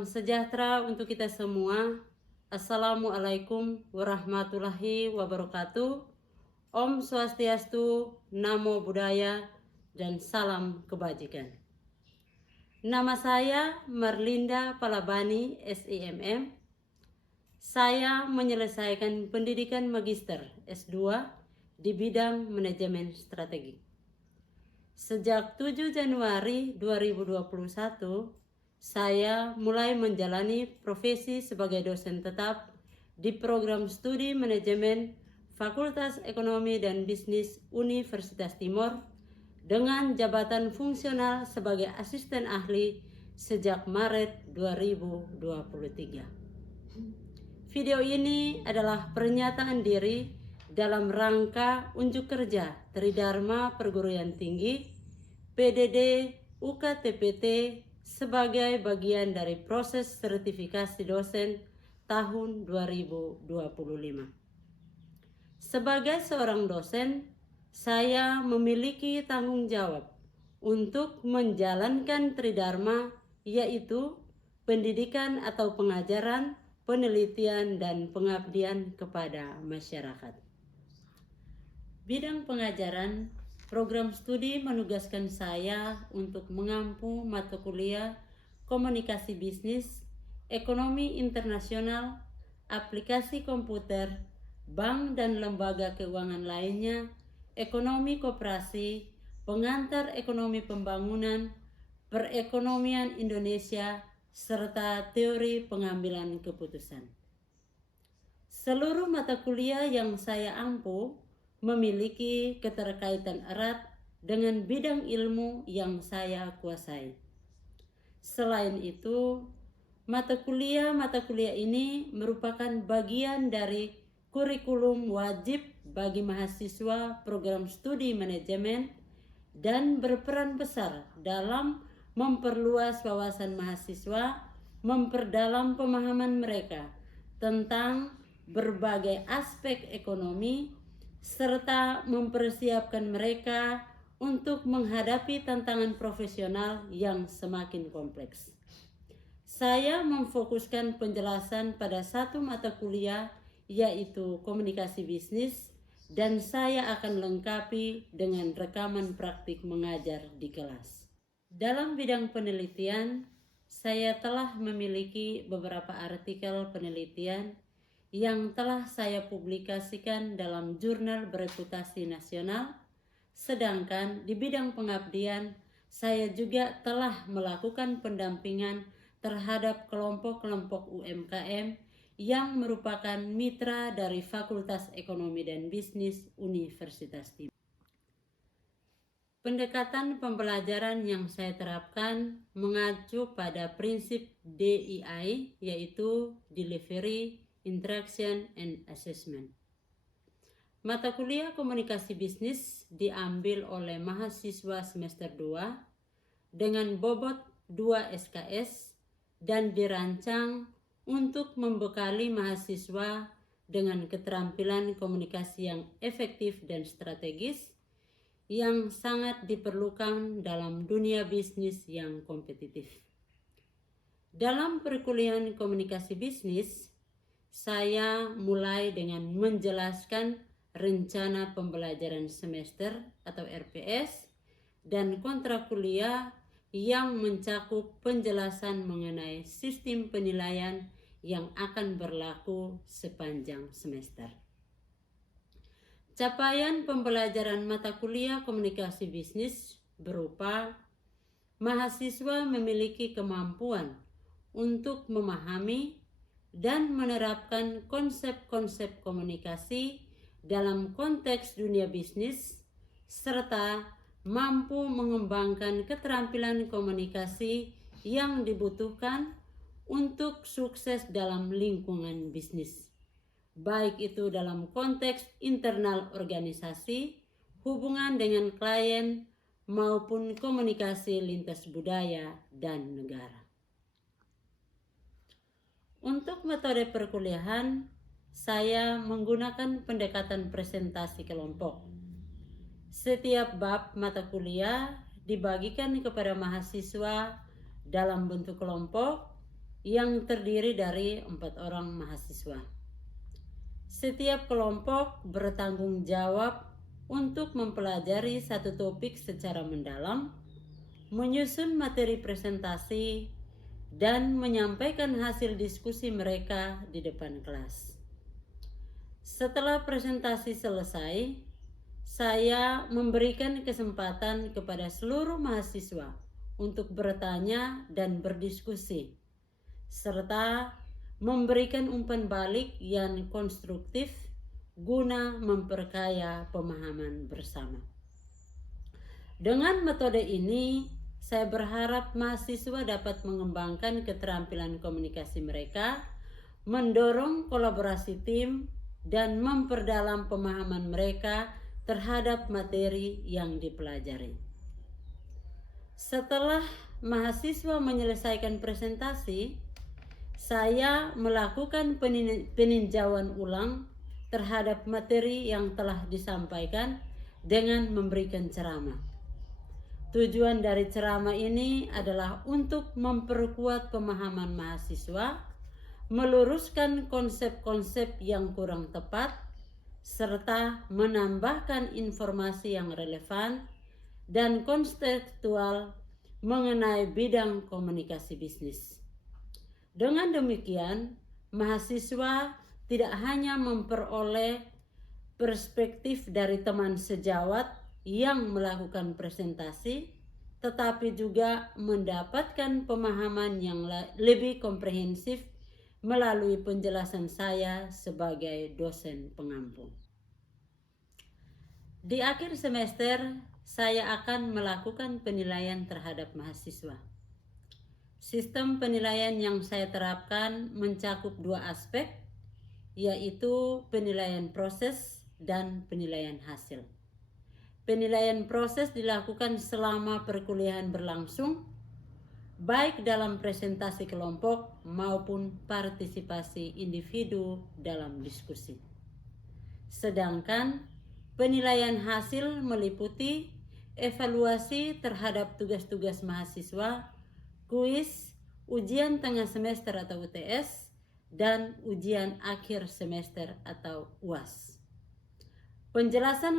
Salam sejahtera untuk kita semua. Assalamualaikum warahmatullahi wabarakatuh. Om Swastiastu, Namo Buddhaya, dan salam kebajikan. Nama saya Marlinda Palabani, SIMM. Saya menyelesaikan pendidikan magister S2 di bidang manajemen strategi. Sejak 7 Januari 2021, saya mulai menjalani profesi sebagai dosen tetap di program studi manajemen Fakultas Ekonomi dan Bisnis Universitas Timor dengan jabatan fungsional sebagai asisten ahli sejak Maret 2023. Video ini adalah pernyataan diri dalam rangka unjuk kerja Tridharma Perguruan Tinggi PDD UKTPT sebagai bagian dari proses sertifikasi dosen tahun 2025. Sebagai seorang dosen, saya memiliki tanggung jawab untuk menjalankan Tridharma, yaitu pendidikan atau pengajaran, penelitian, dan pengabdian kepada masyarakat. Bidang pengajaran, program studi menugaskan saya untuk mengampu mata kuliah komunikasi bisnis, ekonomi internasional, aplikasi komputer, bank dan lembaga keuangan lainnya, ekonomi koperasi, pengantar ekonomi pembangunan, perekonomian Indonesia, serta teori pengambilan keputusan. Seluruh mata kuliah yang saya ampu memiliki keterkaitan erat dengan bidang ilmu yang saya kuasai. Selain itu, mata kuliah ini merupakan bagian dari kurikulum wajib bagi mahasiswa program studi manajemen dan berperan besar dalam memperluas wawasan mahasiswa, memperdalam pemahaman mereka tentang berbagai aspek ekonomi, serta mempersiapkan mereka untuk menghadapi tantangan profesional yang semakin kompleks. Saya memfokuskan penjelasan pada satu mata kuliah, yaitu komunikasi bisnis, dan saya akan lengkapi dengan rekaman praktik mengajar di kelas. Dalam bidang penelitian, saya telah memiliki beberapa artikel penelitian yang telah saya publikasikan dalam jurnal bereputasi nasional, sedangkan di bidang pengabdian, saya juga telah melakukan pendampingan terhadap kelompok-kelompok UMKM yang merupakan mitra dari Fakultas Ekonomi dan Bisnis Universitas Timor. Pendekatan pembelajaran yang saya terapkan mengacu pada prinsip DEI, yaitu Delivery, Interaction, and Assessment. Mata kuliah komunikasi bisnis diambil oleh mahasiswa semester 2 dengan bobot 2 SKS dan dirancang untuk membekali mahasiswa dengan keterampilan komunikasi yang efektif dan strategis yang sangat diperlukan dalam dunia bisnis yang kompetitif. Dalam perkuliahan komunikasi bisnis, saya mulai dengan menjelaskan rencana pembelajaran semester atau RPS dan kontrak kuliah yang mencakup penjelasan mengenai sistem penilaian yang akan berlaku sepanjang semester. Capaian pembelajaran mata kuliah komunikasi bisnis berupa mahasiswa memiliki kemampuan untuk memahami dan menerapkan konsep-konsep komunikasi dalam konteks dunia bisnis, serta mampu mengembangkan keterampilan komunikasi yang dibutuhkan untuk sukses dalam lingkungan bisnis, baik itu dalam konteks internal organisasi, hubungan dengan klien, maupun komunikasi lintas budaya dan negara. Untuk metode perkuliahan, saya menggunakan pendekatan presentasi kelompok. Setiap bab mata kuliah dibagikan kepada mahasiswa dalam bentuk kelompok yang terdiri dari 4 orang mahasiswa. Setiap kelompok bertanggung jawab untuk mempelajari satu topik secara mendalam, menyusun materi presentasi, dan menyampaikan hasil diskusi mereka di depan kelas. Setelah presentasi selesai, saya memberikan kesempatan kepada seluruh mahasiswa untuk bertanya dan berdiskusi, serta memberikan umpan balik yang konstruktif guna memperkaya pemahaman bersama. Dengan metode ini, saya berharap mahasiswa dapat mengembangkan keterampilan komunikasi mereka, mendorong kolaborasi tim, dan memperdalam pemahaman mereka terhadap materi yang dipelajari. Setelah mahasiswa menyelesaikan presentasi, saya melakukan peninjauan ulang terhadap materi yang telah disampaikan dengan memberikan ceramah. Tujuan dari ceramah ini adalah untuk memperkuat pemahaman mahasiswa, meluruskan konsep-konsep yang kurang tepat, serta menambahkan informasi yang relevan dan kontekstual mengenai bidang komunikasi bisnis. Dengan demikian, mahasiswa tidak hanya memperoleh perspektif dari teman sejawat yang melakukan presentasi, tetapi juga mendapatkan pemahaman yang lebih komprehensif melalui penjelasan saya sebagai dosen pengampu. Di akhir semester, saya akan melakukan penilaian terhadap mahasiswa. Sistem penilaian yang saya terapkan mencakup 2 aspek, yaitu penilaian proses dan penilaian hasil. Penilaian proses dilakukan selama perkuliahan berlangsung, baik dalam presentasi kelompok maupun partisipasi individu dalam diskusi. Sedangkan penilaian hasil meliputi evaluasi terhadap tugas-tugas mahasiswa, kuis, ujian tengah semester atau UTS, dan ujian akhir semester atau UAS. Penjelasan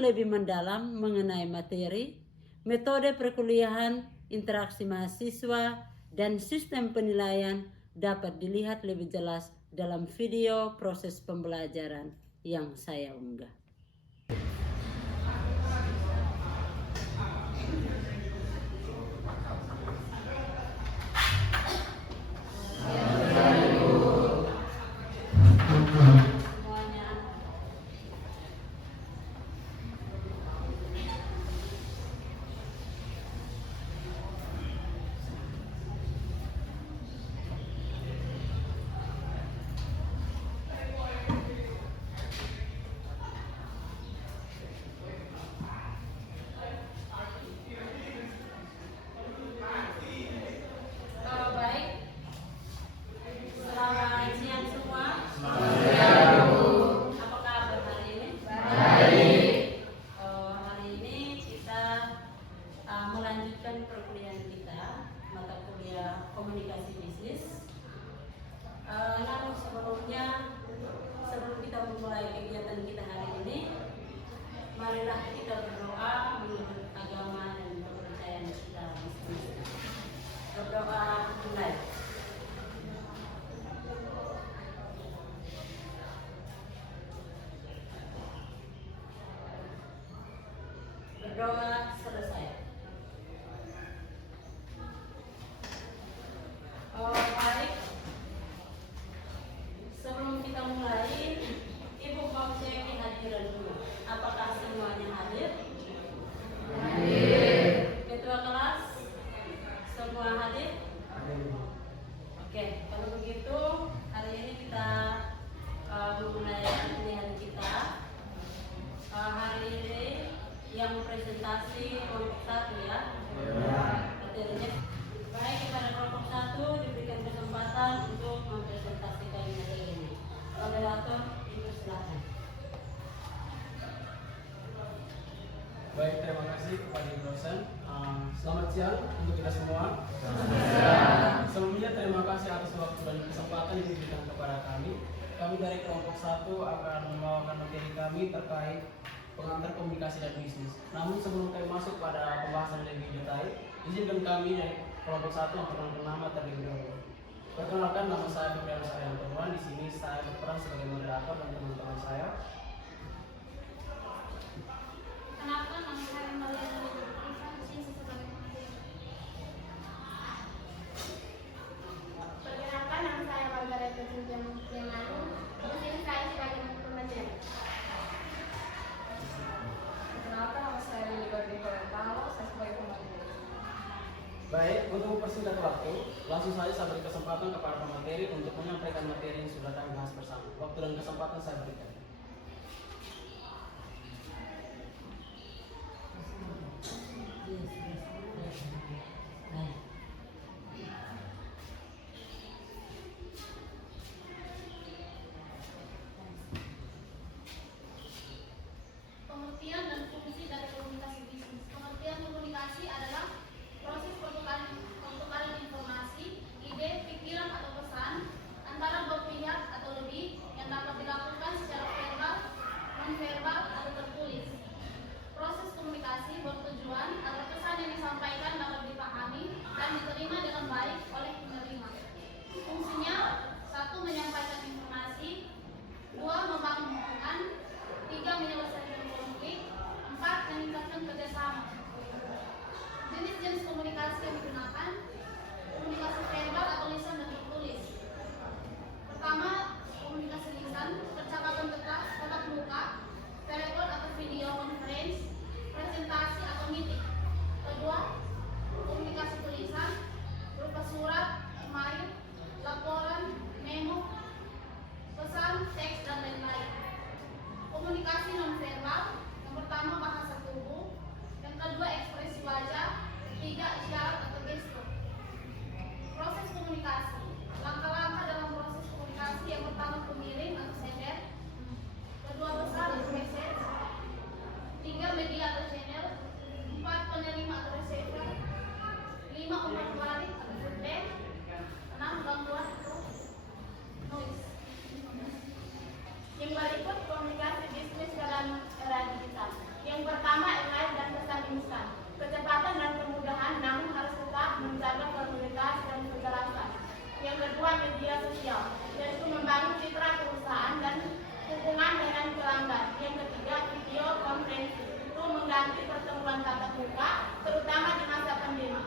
lebih mendalam mengenai materi, metode perkuliahan, interaksi mahasiswa, dan sistem penilaian dapat dilihat lebih jelas dalam video proses pembelajaran yang saya unggah. Perkuliahan kita, mata kuliah komunikasi bisnis. Namun sebelumnya, sebelum kita memulai kegiatan kita hari ini, marilah kita berdoa menurut agama dan kepercayaan kita masing-masing. Berdoa mulai. Berdoa selesai. Baik, sebelum kita mulai, Ibu mau cek kehadiran dulu. Apakah semuanya hadir? Hadir. Ketua kelas, semua hadir? Hadir. Oke, kalau begitu hari ini kita memulai pilihan kita. Hari ini yang presentasi kelompok 1 ya. Materinya. Baik, kepada kelompok 1 diberikan kesempatan untuk mempresentasikan materi ini. Moderator, Ibu silakan. Baik, terima kasih kepada Ibu dosen. Selamat siang untuk kita semua. Sebelumnya terima kasih atas waktu dan kesempatan yang diberikan kepada kami. Kami dari kelompok 1 akan membawakan materi kami terkait pengantar komunikasi dan bisnis. Namun sebelum kami masuk pada pembahasan lebih detail, izinkan kami dari kelompok 1 memperkenalkan nama terlebih dahulu. Perkenalkan, nama saya Febrian Saryanto. Di sini saya berperan sebagai moderator dan teman-teman saya. Kenalkan, nama saya Mariana Lisa, di sini sebagai pengajar. Perkenalkan, nama saya Margaret Cynthia Manu. Di sini saya sebagai pengajar. Perkenalkan, nama saya Lili Gordiko Talo, saya sebagai pemateri. Baik, untuk mempersingkat waktu, langsung saja saya beri kesempatan kepada pemateri untuk menyampaikan materi yang sudah kami bahas bersama. Waktu dan kesempatan saya berikan. Pengertian dan fungsi dari komunikasi bisnis. Pengertian komunikasi adalah proses pertukaran informasi, ide, pikiran atau pesan antara dua pihak atau lebih yang dapat dilakukan secara verbal, non-verbal atau tertulis. Proses komunikasi bertujuan agar pesan yang disampaikan dapat dipahami dan diterima dengan baik oleh penerima. Fungsinya: 1. Menyampaikan informasi, 2. Membangun hubungan, 3. Menyelesaikan konflik, 4. Meningkatkan kerjasama. Jenis-jenis komunikasi yang digunakan: komunikasi verbal atau lisan dan tertulis. Pertama, komunikasi lisan, percakapan tatap muka, telepon atau video conference, presentasi atau meeting. Kedua, komunikasi tulisan, berupa surat, email, laporan, memo, pesan, teks, dan lain-lain. Komunikasi non-verbal, yang pertama bahasa tubuh, yang kedua ekspresi wajah, ketiga isyarat atau gestur. Proses komunikasi, langkah-langkah dalam proses komunikasi: yang pertama pengirim atau sender, kedua pesan atau message, 3 media atau channel, 4 penerima atau receiver, 5 umpan balik atau feedback, 6 gangguan atau noise. Yang berikut komunikasi bisnis dalam era digital. Yang pertama, email dan pesan instan. Kecepatan dan kemudahan, namun harus tetap menjaga formalitas dan kejelasan. Yang kedua, media sosial, yaitu membangun citra perusahaan dan hubungan dengan pelanggan. Yang ketiga, video konferensi, itu mengganti pertemuan tatap muka, terutama di masa pandemi.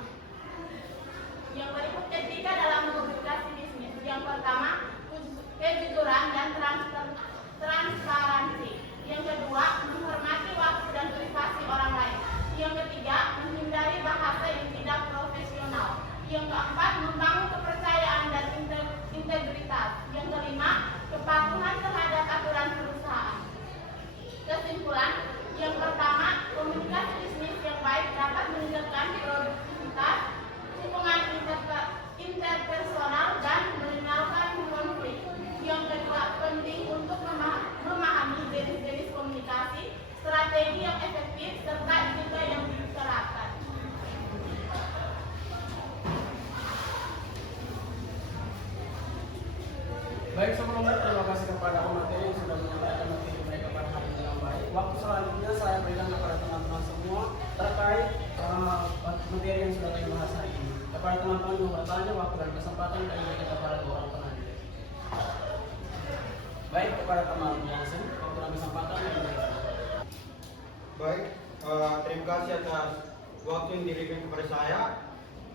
Yang berikut ketiga dalam komunikasi bisnis. Yang pertama, kejujuran dan transparansi. Yang kedua, menghormati waktu dan privasi orang lain. Yang ketiga, menghindari bahasa yang tidak profesional. Yang keempat, membangun kepercayaan dan integritas. Yang kelima, kepatuhan terhadap aturan perusahaan. Kesimpulan, yang pertama, komunikasi bisnis yang baik dapat meningkatkan produktivitas, hubungan interpersonal, dan minimalkan konflik. Yang kedua, penting untuk memahami jenis-jenis komunikasi, strategi yang efektif, serta etika yang diterapkan. Baik, sebelumnya terima kasih kepada pemateri yang sudah menyampaikan materi mereka pada hari ini dengan baik. Waktu selanjutnya saya berikan kepada teman-teman semua terkait materi yang sudah kami bahas hari ini. Kepada teman-teman yang bertanya, waktu dan kesempatan kami berikan kepada dua orang penanya. Baik, kepada teman Jansen, waktu dan kesempatan kami berikan. Baik, terima kasih atas waktu yang diberikan kepada saya.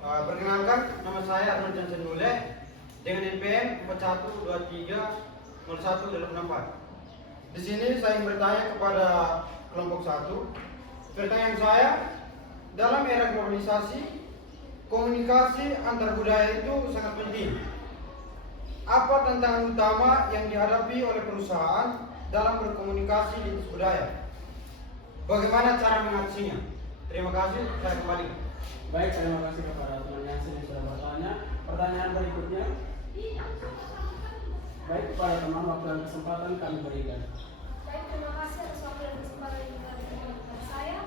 Perkenalkan, nama saya Arnold Jansen Nule dengan NPM 41230184. Di sini saya ingin bertanya kepada kelompok 1. Pertanyaan saya, dalam era globalisasi, komunikasi antar budaya itu sangat penting. Apa tantangan utama yang dihadapi oleh perusahaan dalam berkomunikasi lintas budaya? Bagaimana cara mengatasinya? Terima kasih, saya kembali. Baik, terima kasih kepada teman Jansen yang sudah bertanya. Pertanyaan berikutnya. Baik, kepada teman, waktu dan kesempatan kami berikan. Baik, terima kasih atas waktu dan kesempatan yang diberikan kepada saya.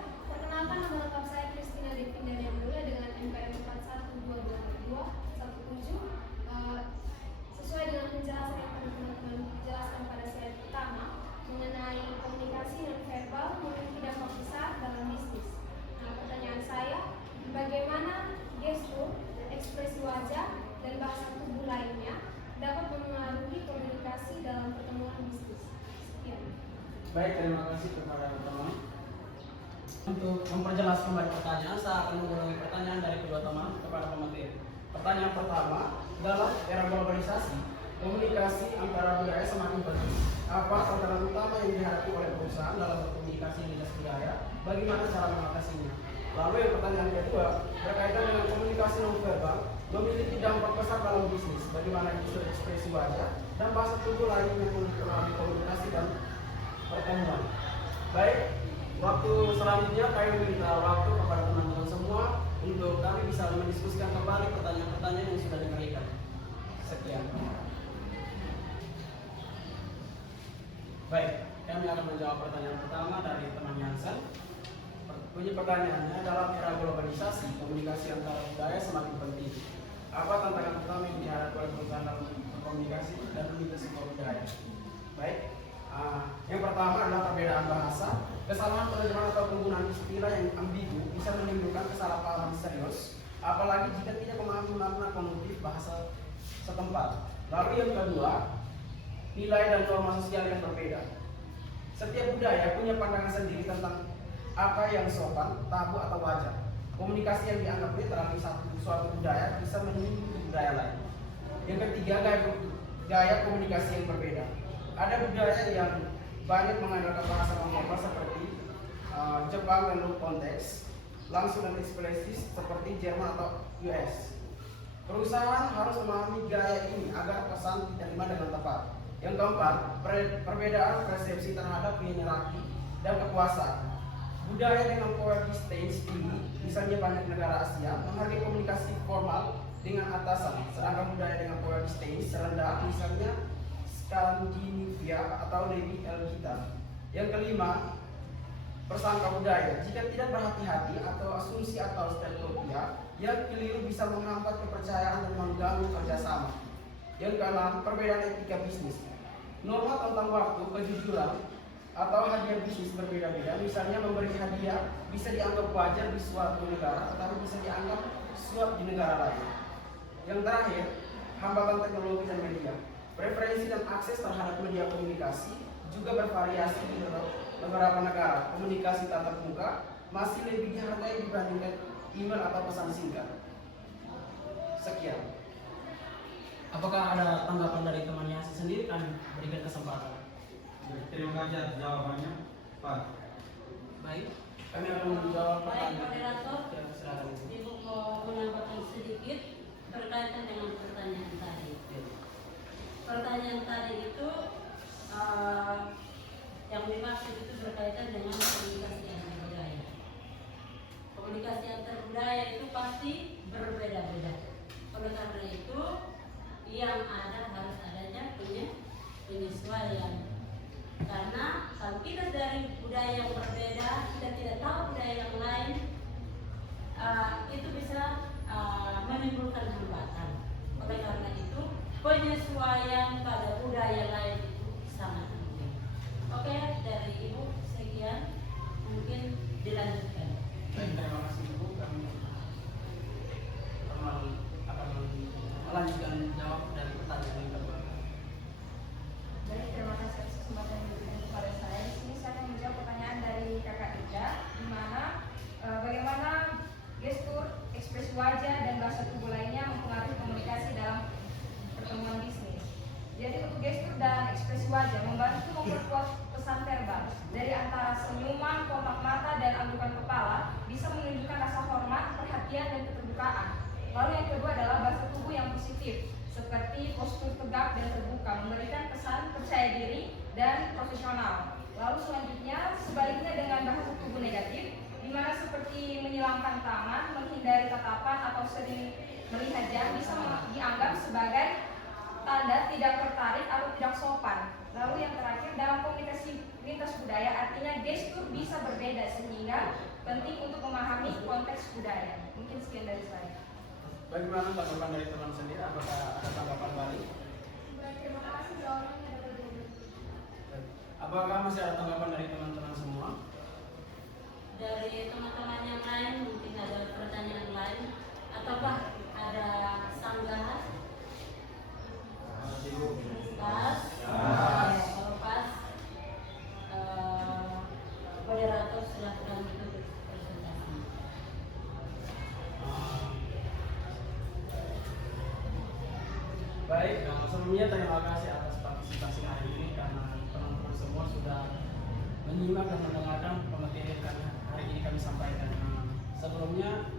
Baik, terima kasih kepada teman. Untuk memperjelas kembali pertanyaan, saya akan mengulangi pertanyaan dari kedua teman kepada pemateri. Pertanyaan pertama, dalam era globalisasi, komunikasi antara budaya semakin penting. Apa tantangan utama yang dihadapi oleh perusahaan dalam berkomunikasi lintas budaya? Bagaimana cara mengatasinya? Lalu yang pertanyaan kedua, berkaitan dengan komunikasi nonverbal, memiliki dampak besar dalam bisnis. Bagaimana justru ekspresi wajah dan bahasa tubuh lain yang mempengaruhi komunikasi dan pertemuan. Baik, waktu selanjutnya kami meminta waktu kepada teman-teman semua untuk kami bisa mendiskusikan kembali pertanyaan-pertanyaan yang sudah diberikan. Sekian. Baik, kami akan menjawab pertanyaan pertama dari teman Yansen. Bunyi pertanyaannya, dalam era globalisasi, komunikasi antara budaya semakin penting. Apa tantangan utama yang dihadapi oleh perusahaan dalam komunikasi dan memiliki sebuah budaya? Baik, yang pertama adalah perbedaan bahasa. Kesalahan penerjemahan atau penggunaan istilah yang ambigu bisa menimbulkan kesalahpahaman serius, apalagi jika tidak memahami makna kognitif bahasa setempat. Lalu yang kedua, nilai dan norma sosial yang berbeda. Setiap budaya punya pandangan sendiri tentang apa yang sopan, tabu atau wajar. Komunikasi yang dianggap netral di suatu budaya bisa menyinggung budaya lain. Yang ketiga, gaya komunikasi yang berbeda. Ada budaya yang banyak mengandalkan bahasa non-verbal seperti Jepang dan low konteks, langsung dan ekspresif seperti Jerman atau US. Perusahaan harus memahami gaya ini agar pesan diterima dengan tepat. Yang keempat, perbedaan persepsi terhadap hierarki dan kekuasaan. Budaya dengan coexistence tinggi, misalnya banyak negara Asia, menghargai komunikasi formal dengan atasan, sedangkan budaya dengan coexistence rendah, misalnya Skandinavia atau lebih kita. Yang kelima, persangka budaya. Jika tidak berhati-hati atau asumsi atau stereotipia yang keliru bisa menghambat kepercayaan dan mengganggu kerjasama. Yang keenam, perbedaan etika bisnis. Norma tentang waktu, kejujuran, atau hadiah bisnis berbeda-beda. Misalnya memberi hadiah bisa dianggap wajar di suatu negara, tetapi bisa dianggap suap di negara lain. Yang terakhir, hambatan teknologi dan media. Preferensi dan akses terhadap media komunikasi juga bervariasi di beberapa negara. Komunikasi tatap muka masih lebih dihargai dibandingkan email atau pesan singkat. Sekian. Apakah ada tanggapan dari temannya sendiri? Kami berikan kesempatan. Terima kasih atas jawabannya, Pak. Baik, kami akan menjawab Baik, pertanyaan. moderator. Ya, silakan. Ibu mau menambahkan sedikit berkaitan dengan pertanyaan tadi. Pertanyaan tadi itu yang dimaksud itu berkaitan dengan komunikasi antar budaya. Komunikasi antar budaya itu pasti berbeda-beda. Oleh karena itu, yang ada harus adanya penyesuaian. Karena kalau kita dari budaya yang berbeda, kita tidak tahu budaya yang lain, itu bisa menimbulkan hambatan. Oleh karena itu, penyesuaian pada budaya lain itu sangat penting. Oke, dari Ibu sekian, mungkin dilanjutkan. Baik, terima kasih Ibu. Kami akan melanjutkan jawab dari pertanyaan yang kedua. Baik, terima kasih atas kesempatan yang diberikan kepada saya. Di sini saya akan menjawab pertanyaan dari Kakak Ida, di mana bagaimana gestur, ekspresi wajah dan bahasa tubuh lainnya mempengaruhi komunikasi dalam pertemuan bisnis. Jadi untuk gestur dan ekspresi wajah membantu memperkuat pesan verbal. Dari antara senyuman, kontak mata dan anggukan kepala bisa menunjukkan rasa hormat, perhatian dan keterbukaan. Lalu yang kedua adalah bahasa tubuh yang positif, seperti postur tegak dan terbuka, memberikan kesan percaya diri dan profesional. Lalu selanjutnya, sebaliknya dengan bahasa tubuh negatif, di mana seperti menyilangkan tangan, menghindari tatapan atau sering melihat jam bisa dianggap sebagai tanda tidak tertarik atau tidak sopan. Lalu yang terakhir, dalam komunikasi lintas budaya, artinya gestur bisa berbeda sehingga penting untuk memahami konteks budaya. Mungkin sekian dari saya. Bagaimana tanggapan dari teman sendiri? Apakah ada tanggapan balik? Terima kasih jawabannya dari Ibu. Apakah masih ada tanggapan dari teman-teman semua? Dari teman-teman yang lain mungkin ada pertanyaan lain ataukah ada sanggahan? Pas. Kalau pas Sebelumnya terima kasih atas partisipasi hari ini karena teman-teman semua sudah menyimak dan mendengarkan pemateri yang hari ini kami sampaikan. Sebelumnya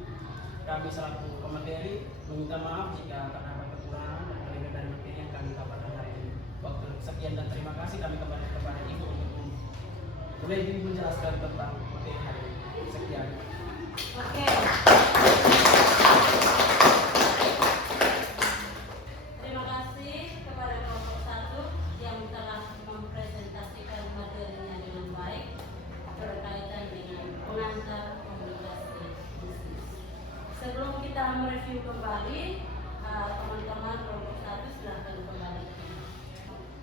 kami selaku pemateri meminta maaf jika terdapat kekurangan dan kelebihan dari materi yang kami dapatkan hari ini. Waktu sekian dan terima kasih kami kembali kepada Ibu untuk lebih menjelaskan tentang materi hari ini. Sekian. Oke. Terima kasih kepada kelompok 1 yang telah mempresentasikan materinya dengan baik berkaitan dengan pengantar komunikasi bisnis. Sebelum kita mereview kembali, teman-teman kelompok 1 silahkan kembali.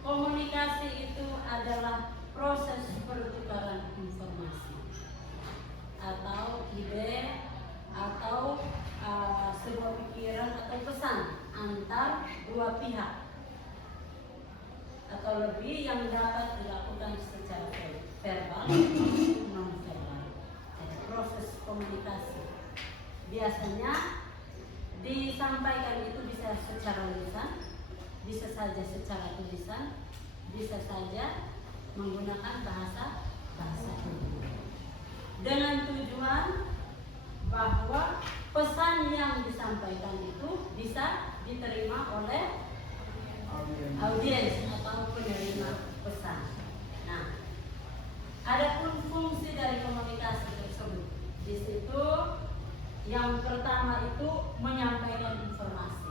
Komunikasi itu adalah proses pertukaran informasi atau ide atau sebuah pikiran atau pesan antar dua pihak atau lebih yang dapat dilakukan secara verbal maupun non-verbal. Jadi proses komunikasi biasanya disampaikan itu bisa secara lisan, bisa saja secara tulisan, bisa saja menggunakan bahasa tubuh dengan tujuan bahwa pesan yang disampaikan itu bisa diterima oleh audiens atau penerima pesan. Nah, adapun fungsi dari komunikasi tersebut, di situ yang pertama itu menyampaikan informasi.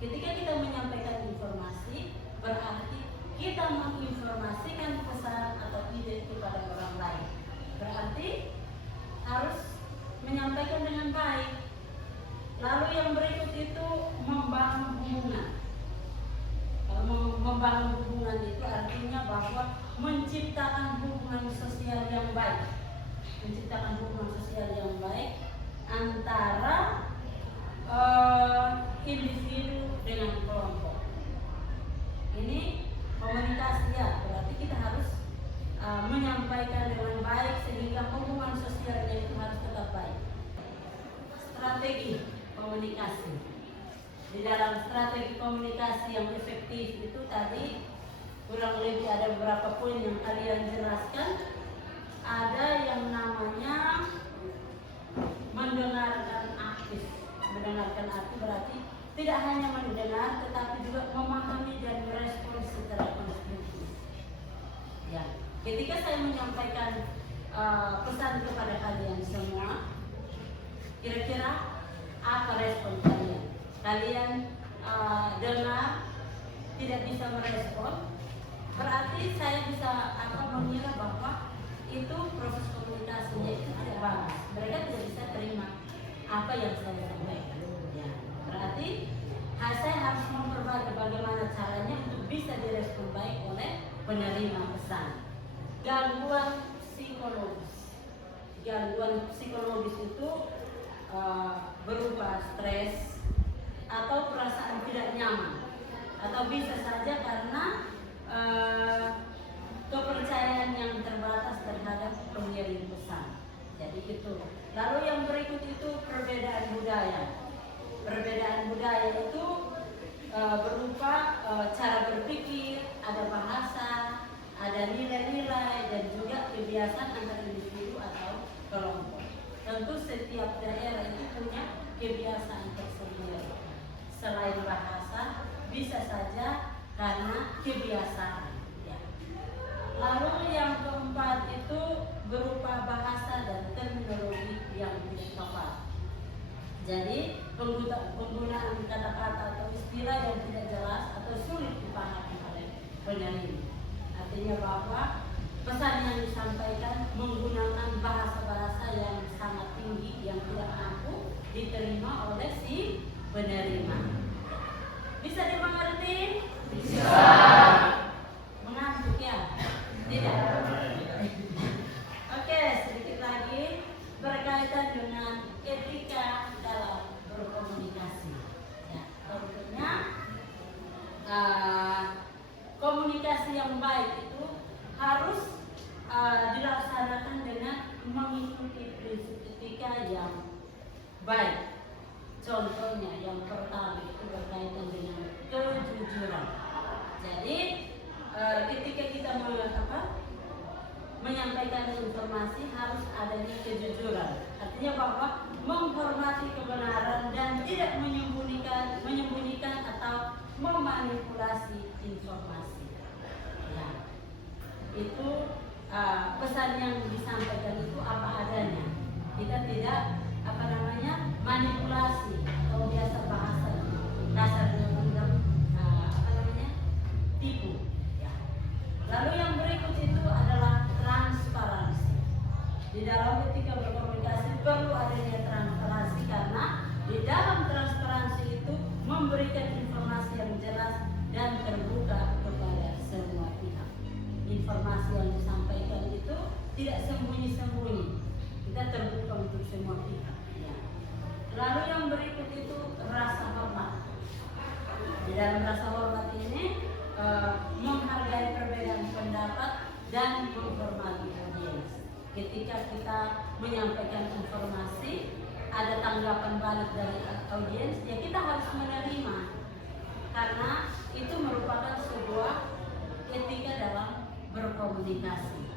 Ketika kita menyampaikan informasi, berarti kita menginformasikan pesan atau ide itu pada orang lain. Berarti harus menyampaikan dengan baik. Lalu yang berikut itu membangun hubungan. Kalau membangun hubungan itu artinya bahwa menciptakan hubungan sosial yang baik. Menciptakan hubungan sosial yang baik antara individu dengan kelompok. Ini komunikasi ya, berarti kita harus menyampaikan dengan baik sehingga hubungan sosialnya itu harus tetap baik. Strategi komunikasi. Di dalam strategi komunikasi yang efektif itu tadi kurang lebih ada beberapa poin yang kalian jelaskan. Ada yang namanya mendengarkan aktif. Mendengarkan aktif berarti tidak hanya mendengar tetapi juga memahami dan merespons secara konstruktif. Ya, ketika saya menyampaikan pesan kepada kalian semua, kira-kira apa respon kalian? Kalian dengar tidak bisa merespon, berarti saya bisa mengira bahwa itu proses komunikasinya itu tidak bagus. Mereka tidak bisa terima apa yang saya sampaikan. Ya, berarti saya harus memperbaiki bagaimana caranya untuk bisa direspon baik oleh penerima pesan. Gangguan psikologis. Gangguan psikologis itu berupa stres atau perasaan tidak nyaman, atau bisa saja karena kepercayaan yang terbatas terhadap pengirim pesan. Jadi itu. Lalu yang berikut itu perbedaan budaya. Perbedaan budaya itu berupa cara berpikir, ada bahasa, ada nilai-nilai dan juga kebiasaan antar individu atau kelompok. Tentu setiap daerah itu punya kebiasaan tersendiri. Selain bahasa, bisa saja karena kebiasaan. Ya. Lalu yang keempat itu berupa bahasa dan terminologi yang tidak tepat. Jadi penggunaan kata-kata atau istilah yang tidak jelas atau sulit dipahami oleh penerima. Artinya bahwa pesan yang disampaikan menggunakan bahasa-bahasa yang sangat tinggi yang tidak mampu diterima oleh si penerima. Bisa dimengerti? Bisa. Mengantuk ya? Tidak. Oke, sedikit lagi berkaitan dengan etika dalam berkomunikasi. Ya, tentunya komunikasi yang baik itu harus dilaksanakan dengan mengikuti prinsip etika yang baik. Contohnya yang pertama itu berkaitan dengan kejujuran. Jadi ketika kita menyampaikan informasi harus adanya kejujuran. Artinya bahwa menghormati kebenaran dan tidak menyembunyikan atau memanipulasi informasi. Ya. Itu pesan yang disampaikan itu apa adanya. Kita tidak manipulasi atau biasa bahasa dasarnya tipu. Ya. Lalu yang berikut itu adalah transparansi. Di dalam ketika berkomunikasi perlu adanya transparansi karena di dalam transparansi itu memberikan informasi yang jelas dan terbuka kepada semua pihak. Informasi yang disampaikan itu tidak sembunyi-sembunyi. Kita terbuka untuk semua pihak. Ya. Lalu yang berikut itu rasa hormat. Di dalam rasa hormat ini menghargai perbedaan pendapat dan menghormati audiens. Ketika kita menyampaikan informasi, ada tanggapan balik dari audiens, ya kita harus menerima karena itu merupakan sebuah etika dalam berkomunikasi.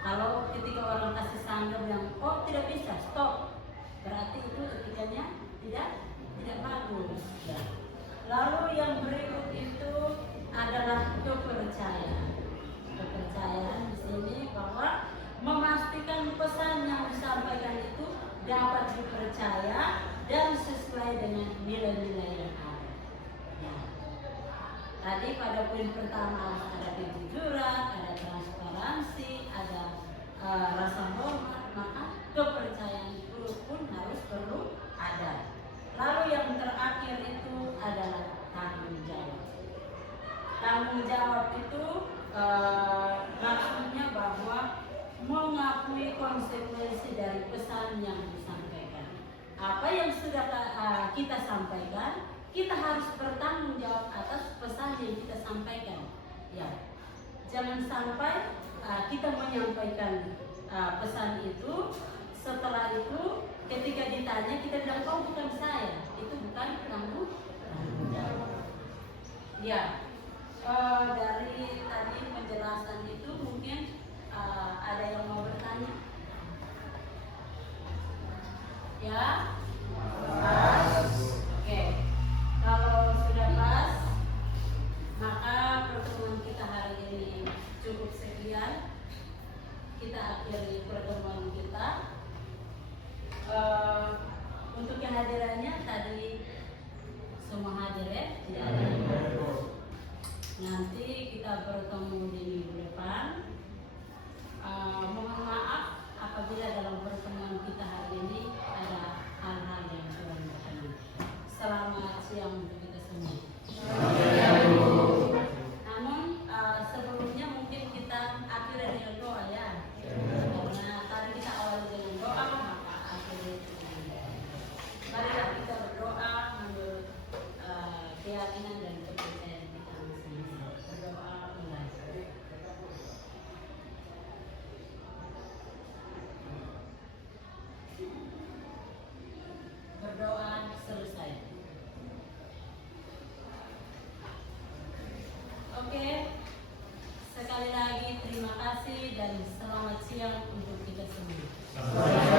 Kalau ketika orang kasih sangka bilang, oh tidak bisa, stop, berarti itu etikanya tidak bagus. Ya. Lalu yang berikut itu adalah kepercayaan. Kepercayaan di sini bahwa memastikan pesan yang disampaikan itu dapat dipercaya dan sesuai dengan nilai-nilai yang ada. Ya. Tadi pada poin pertama ada kejujuran, ada transparansi, ada rasa hormat, maka kepercayaan itu pun harus perlu ada. Lalu yang terakhir itu adalah tanggung jawab. Tanggung jawab itu maksudnya bahwa mengakui konsekuensi dari pesan yang disampaikan. Apa yang sudah kita sampaikan, kita harus bertanggung jawab atas pesan yang kita sampaikan. Ya, jangan sampai kita menyampaikan pesan itu, setelah itu ketika ditanya kita bilang, oh bukan saya, itu bukan tanggung jawab. Ya. Dari tadi penjelasan itu mungkin ada yang mau bertanya? Ya? Pas? Oke. Kalau sudah pas, maka pertemuan kita hari ini cukup sekian. Kita akhiri pertemuan kita. Untuk kehadirannya tadi semua hadir ya? Tidak ada yang nanti kita bertemu di minggu depan. Mohon maaf apabila dalam pertemuan kita hari ini ada hal-hal yang kurang berkenan. Selamat siang untuk kita semua. Namun sebelumnya mungkin kita akhiri dengan doa ya. Karena tadi kita awali dengan doa, maka akhirnya dengan doa. Marilah kita berdoa menurut keyakinan dan kepercayaan kita masing-masing. Berdoa mulai. Berdoa selesai. Oke. Sekali lagi terima kasih dan selamat siang untuk kita semua.